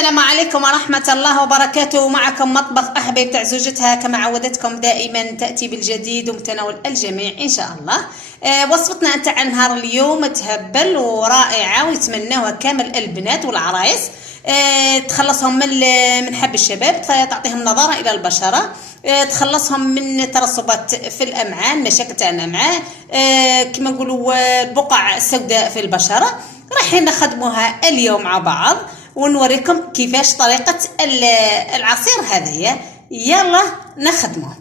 السلام عليكم ورحمة الله وبركاته. معكم مطبخ أحباب تاع زوجتها، كما عودتكم دائما تأتي بالجديد ومتناول الجميع إن شاء الله. وصفتنا تاع نهار اليوم تهبل ورائعة ويتمناوها كامل البنات والعرايس. تخلصهم من حب الشباب، تعطيهم نظارة إلى البشرة، تخلصهم من ترسبات في الأمعاء، مشاكل تاع الأمعاء، كما نقولوا البقع السوداء في البشرة. راح نخدموها اليوم مع بعض ونوريكم كيفاش طريقة العصير هذايا. يلا نخدمه.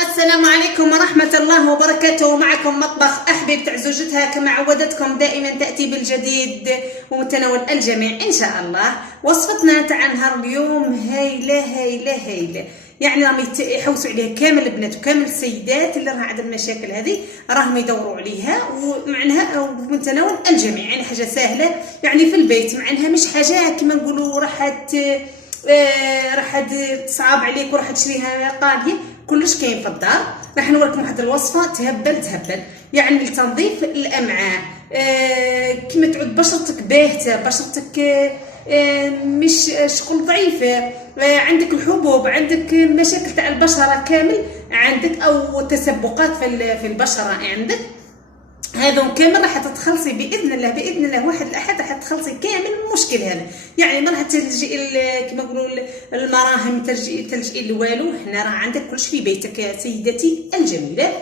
السلام عليكم ورحمة الله وبركاته. معكم مطبخ أحباب تاع زوجتها، كما عودتكم دائما تأتي بالجديد ومتناول الجميع إن شاء الله. وصفتنا تاع نهار اليوم هايلة هايلة هايلة، يعني راهم يحوسوا عليها كامل البنات وكامل السيدات اللي راه عندهم المشاكل هذه، راهم يدوروا عليها ومعناها ومتناول الجميع. يعني حاجة سهلة يعني في البيت، معناها مش حاجة كما نقولوا راح تصعب عليك وراح تشريها غالية. كلش كاين في الدار. راح نوريكم واحد الوصفة تهبل يعني لتنظيف الأمعاء. كما تعود بشرتك باهتة، بشرتك مش شغل ضعيفة، عندك الحبوب، عندك مشاكل تاع البشرة كامل عندك، او تسبقات في البشرة عندك، هذو كامل راح تتخلصي باذن الله واحد الاحد راح تخلصي كامل المشكل هذا. يعني ما راح تلجئي كما نقولوا المراهم، تلجئي لوالو. هنا راه عندك كلش في بيتك يا سيدتي الجميله.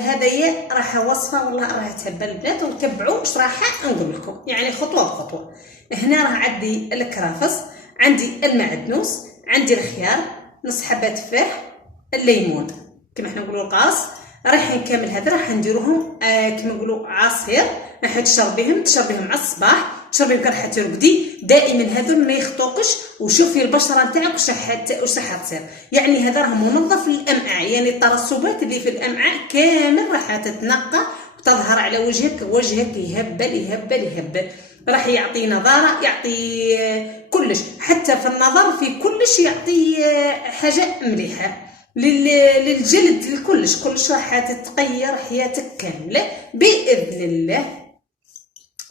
هذايا راح وصفه والله راح تهبل البنات، وتبعوا واش راح نقول لكم يعني خطوه بخطوه. هنا راه عندي الكرافس، عندي المعدنوس، عندي الخيار، نص حبه تفاح، الليمون كما احنا نقولوا القارص. راح نكمل هذا راح نديروهم كما نقولوا عصير. راح تشربيهم على الصباح، تشربيهم راح ترقدي دائما. هذول ما يخطوكش، وشوفي البشره نتاعك واش راح تصير. يعني هذا راه منظف للامعاء، يعني الترسبات اللي في الامعاء كامل راح تتنقى وتظهر على وجهك يهبل. راح يعطي نظاره، يعطي كلش، حتى في النظر في كلش يعطي حاجه مليحه للجلد، لكلش راح تتغير حياتك كامله باذن الله.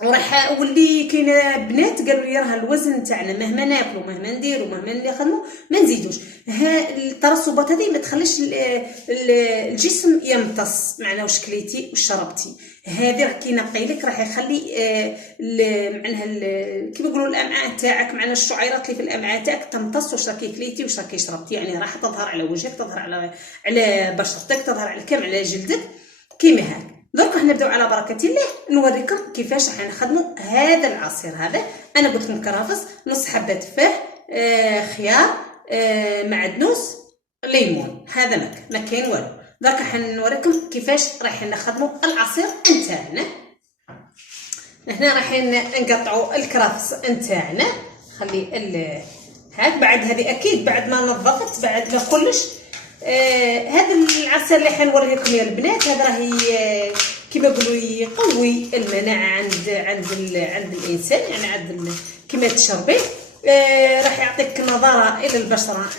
وراح واللي كاينه بنات قالوا لي راه الوزن تاعنا مهما ناكلوا مهما نديروا مهما نخدموا ما نزيدوش. الترسبات هذه ما تخليش الجسم يمتص معنا واش كليتي واش شربتي. هذه راه كينقي لك، راح يخلي معناها كيما يقولوا الامعاء تاعك، معنا الشعيرات اللي في الامعاء تاعك تمتص واش راكي كليتي واش راكي شربتي. يعني راح تظهر على وجهك، تظهر على بشرتك، تظهر على كامل على جلدك كيما هاك. درك راح نبداو على بركه الله نوريكم كيفاش راح نخدموا هذا العصير هذا. انا قلت لكم كرافس، نص حبه تفاح، خيار، معدنوس، ليمون. هذا ما كاين والو. درك راح نوريكم كيفاش راح نخدموا العصير نتاعنا. هنا راح نقطعوا الكرافس نتاعنا. خلي هاك بعد هذه اكيد بعد ما نظفت بعد ما كلش. هذا العسل اللي حنوريه لكم يا البنات، هذا راهي كيما يقولوا يقوي المناعه عند الانسان، يعني عند كيما تشربيه. راح يعطيك نظاره الى البشره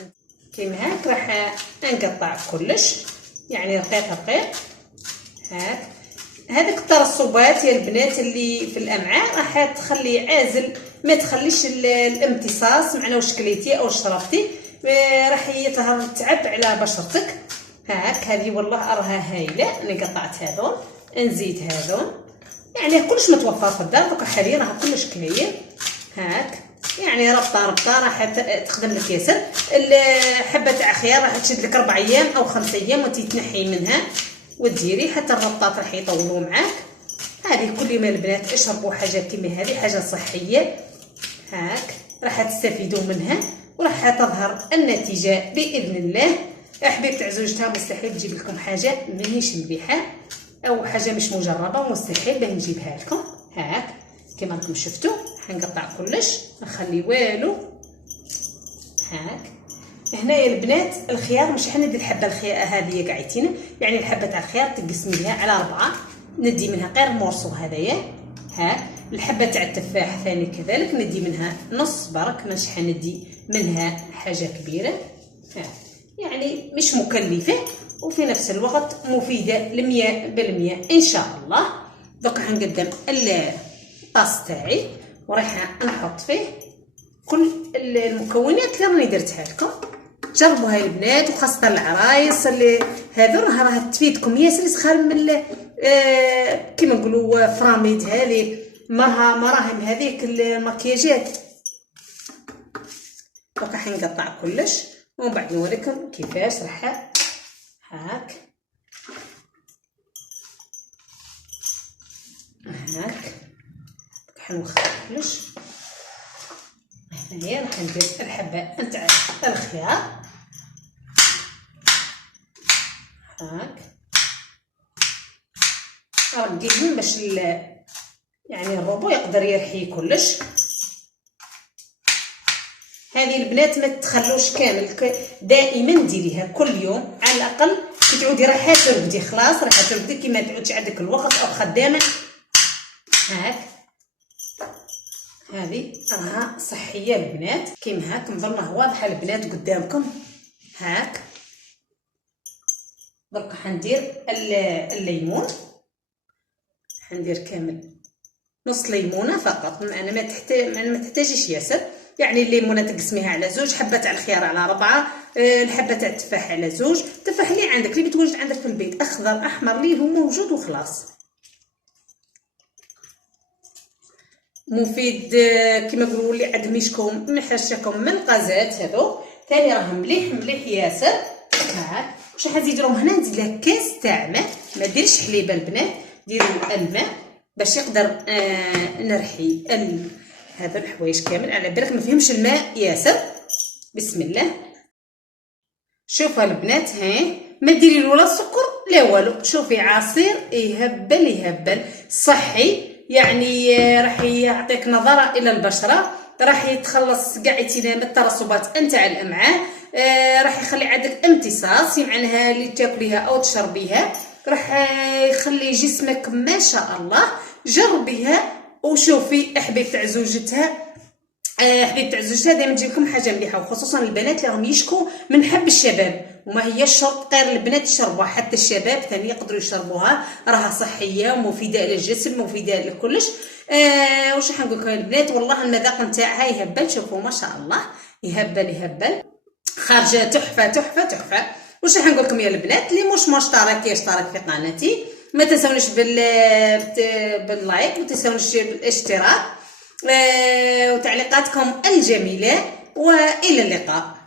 كيما هاك. راح نقطع كلش يعني رقيق هاك. هذيك الترسبات يا البنات اللي في الامعاء راح تخلي عازل، ما تخليش الامتصاص معنا واش كليتي او شربتي. راح يظهر تعب على بشرتك هاك. هذه والله راها هايله. انا قطعت هذون، نزيد هذون، يعني كلش متوفر في الدار. دوكا حاليا راه كلش كاين هاك. يعني ربطه راح تخدم لك ياسر. الحبه تاع خيار راح تشد لك 4 ايام او 5 ايام وتتنحي منها وديري، حتى الربطات راح يطولوا معاك. هذه كل يوم البنات اشربوا حاجه كيما هذه، حاجه صحيه هاك، راح تستفيدوا منها وراح تظهر النتيجه باذن الله. احباب تاع زوجتها مستحيل تجيب لكم حاجه ماهيش مليحه او حاجه مش مجربه، مستحيل باه نجيبها لكم هاك. كما راكم شفتوا حنقطع كلش، نخلي والو هاك. هنا يا البنات الخيار مش حندي الحبه الخيار هذه قاعدتينا، يعني الحبه تاع الخيار تقسميها على 4، ندي منها غير مورسو هذايا هاك. الحبه تاع التفاح ثاني كذلك ندي منها نص برك، مش حندي منها حاجه كبيره هاك. يعني مش مكلفه وفي نفس الوقت مفيده 100% ان شاء الله. دوك حنقدم الطاس تاعي وراح نحط فيه كل المكونات اللي راني درتها لكم. جربوها البنات، وخاصه العرايس اللي هذو راه تفيدكم ياسر. سخال من كيما نقولوا فراميد هذه مراهم هذيك المكياجات. دوكا حنقطع كلش ومن بعد نوريكم كيفاش راح هاك حنوخر كلش. هنايا راح ندير الحبه نتاع الخيار هاك، رديهم باش يعني الروبو يقدر يرحي كلش. هذه البنات ما تخلوش كامل، دائما ديريها كل يوم على الاقل. كي تعودي راح ترقدي خلاص، راح ترقدي كي ما تعودش عندك الوقت او خدامه هاك. هذه راها صحيه البنات كيما هاك مظلها واضحه البنات قدامكم هاك. درك حندير الليمون، حندير كامل نص ليمونه فقط. انا ما تحتاجيش ياسر، يعني الليمونه تقسميها على زوج، حبه تاع الخيار على 4، الحبه تاع التفاح على زوج. التفاح اللي عندك اللي بتوجد عندك في البيت، اخضر احمر اللي هو موجود وخلاص. مفيد كما نقولوا اللي عند ميشكم محشكم من الغازات هذو ثاني راه مليح ياسر هاك. واش راح نزيد لهم هنا؟ نزيد له كاس تاع ماء، ما ديرش حليب البنات، ديروا الماء باش يقدر نرحي هذا الحوايج كامل. على بالك ما فيهمش الماء ياسر. بسم الله. شوفوا البنات هاي ما ديري ولا سكر لا والو. شوفي عصير يهبل صحي، يعني راح يعطيك نظره الى البشره، راح يتخلص كاع من الترسبات نتاع الامعاء، راح يخلي عندك امتصاص معناها اللي تاكليها او تشربيها، راح يخلي جسمك ما شاء الله. جربيها وشوفي حبيب تاع زوجتها دائما تجيب لكم حاجه مليحه، وخصوصا البنات اللي راهم يشكوا من حب الشباب. وما هي الشرط غير البنات يشربوها، حتى الشباب ثاني يقدروا يشربوها، راها صحيه ومفيده للجسم مفيده لكلش. واش راح نقول لكم البنات، والله المذاق نتاعها يهبل. شوفوا ما شاء الله يهبل خارجه تحفه. واش راح نقول لكم يا البنات اللي مش مشترك يشترك في قناتي، ما تنسونيش باللايك، ما تنسونيش بالاشتراك وتعليقاتكم الجميله، والى اللقاء.